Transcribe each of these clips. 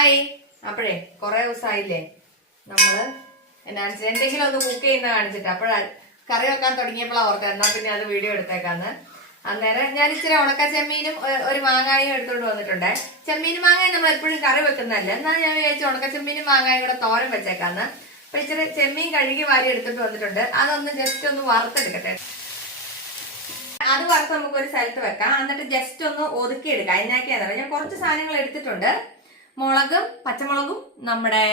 ആയി അപ്പോഴേ കുറെ ദിവസമായില്ലേ നമ്മള് എന്തെങ്കിലും ഒന്ന് കുക്ക് ചെയ്യുന്ന കാണിച്ചിട്ട് അപ്പോഴ കറി വെക്കാൻ തുടങ്ങിയപ്പോഴാണ് ഓർത്തത് എന്നാ പിന്നെ അത് വീഡിയോ എടുത്തേക്കാന്ന്. അന്നേരം ഞാൻ ഇച്ചിരി ഉണക്ക ചെമ്മീനും ഒരു മാങ്ങായും എടുത്തോണ്ട് വന്നിട്ടുണ്ടേ. ചെമ്മീനും മാങ്ങായും നമ്മൾ എപ്പോഴും കറി വെക്കുന്നതല്ലേ, എന്നാൽ ഞാൻ വിചാരിച്ചു ഉണക്ക ചെമ്മീനും മാങ്ങായും കൂടെ തോരൻ വെച്ചേക്കാന്ന്. അപ്പൊ ഇച്ചിരി ചെമ്മീൻ കഴുകി വാരി എടുത്തിട്ട് വന്നിട്ടുണ്ട്. അതൊന്ന് ജസ്റ്റ് ഒന്ന് വറുത്തെടുക്കട്ടെ. അത് വറുത്ത് നമുക്ക് ഒരു സ്ഥലത്ത് വെക്കാം. എന്നിട്ട് ജസ്റ്റ് ഒന്ന് ഒതുക്കി എടുക്കാം. അതിനാക്കിയാന്ന് ഞാൻ കുറച്ച് സാധനങ്ങൾ എടുത്തിട്ടുണ്ട്. മുളകും പച്ചമുളകും നമ്മുടെ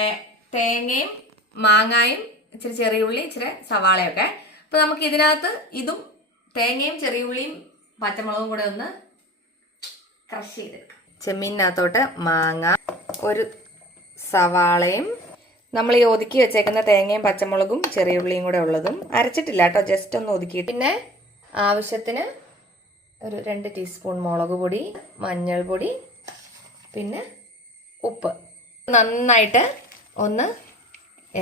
തേങ്ങയും മാങ്ങായും ഇച്ചിരി ചെറിയ ഉള്ളി ഇച്ചിരി സവാളയൊക്കെ. അപ്പൊ നമുക്ക് ഇതിനകത്ത് ഇതും തേങ്ങയും ചെറിയ ഉള്ളിയും പച്ചമുളകും കൂടെ ഒന്ന് ക്രഷ് ചെയ്തെടുക്കാം. ചെമ്മീനകത്തോട്ട് മാങ്ങ, ഒരു സവാളയും നമ്മൾ ഈ ഒതുക്കി വെച്ചേക്കുന്ന തേങ്ങയും പച്ചമുളകും ചെറിയ ഉള്ളിയും കൂടെ ഉള്ളതും അരച്ചിട്ടില്ല കേട്ടോ, ജസ്റ്റ് ഒന്ന് ഒതുക്കി. പിന്നെ ആവശ്യത്തിന് ഒരു 2 ടീസ്പൂൺ മുളക് പൊടി, മഞ്ഞൾപ്പൊടി, പിന്നെ ഉപ്പ്. നന്നായിട്ട് ഒന്ന്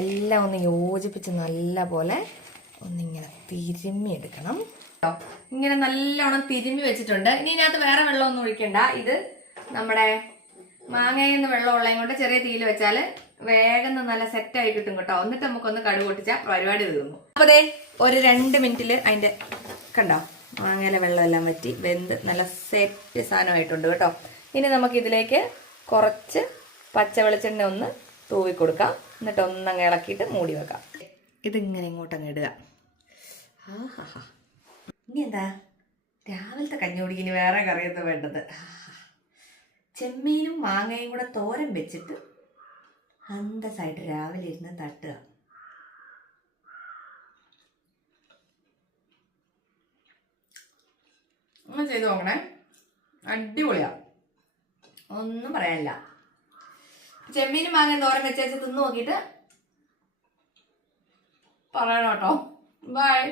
എല്ലാം ഒന്ന് യോജിപ്പിച്ച് നല്ല പോലെ ഒന്നിങ്ങനെ തിരുമ്മി എടുക്കണം. ഇങ്ങനെ നല്ലോണം തിരുമ്മി വെച്ചിട്ടുണ്ട്. ഇനി ഇതിനകത്ത് വേറെ വെള്ളമൊന്നും ഒഴിക്കണ്ട. ഇത് നമ്മുടെ മാങ്ങയിൽ നിന്ന് വെള്ളം ഉള്ളതും കൊണ്ട് ചെറിയ തീയിൽ വെച്ചാൽ വേഗം നല്ല സെറ്റായി കിട്ടും കേട്ടോ. എന്നിട്ട് നമുക്കൊന്ന് കടുക് പൊട്ടിച്ചാൽ പരിപാടി തീർന്നു. അപ്പോൾ ദേ ഒരു 2 മിനിറ്റിൽ അതിൻ്റെ കണ്ടോ മാങ്ങയിലെ വെള്ളമെല്ലാം വറ്റി വെന്ത് നല്ല സെറ്റ് സാധനമായിട്ടുണ്ട് കേട്ടോ. ഇനി നമുക്ക് ഇതിലേക്ക് കുറച്ച് പച്ച വെളിച്ചെണ്ണ ഒന്ന് തൂവി കൊടുക്കാം. എന്നിട്ട് ഒന്നങ്ങ് ഇളക്കിയിട്ട് മൂടി വെക്കാം. ഇതിങ്ങനെ ഇങ്ങോട്ടങ്ങ് ഇടുക. ആഹാ, ഇനി എന്താ രാവിലത്തെ കഞ്ഞികുടിക്കിന് വേറെ കറിയൊന്നും വേണ്ടത്. ചെമ്മീനും മാങ്ങയും കൂടെ തോരൻ വെച്ചിട്ട് അന്തസ്സായിട്ട് രാവിലെ ഇരുന്ന് തട്ടുക. ഒന്ന് ചെയ്ത് നോക്കണേ, അടിപൊളിയാ, ഒന്നും പറയാനില്ല. ചെമ്മീനും മാങ്ങയും തോരൻ വെച്ചേച്ച് തിന്നു നോക്കിയിട്ട് പറയണം കേട്ടോ. ബൈ.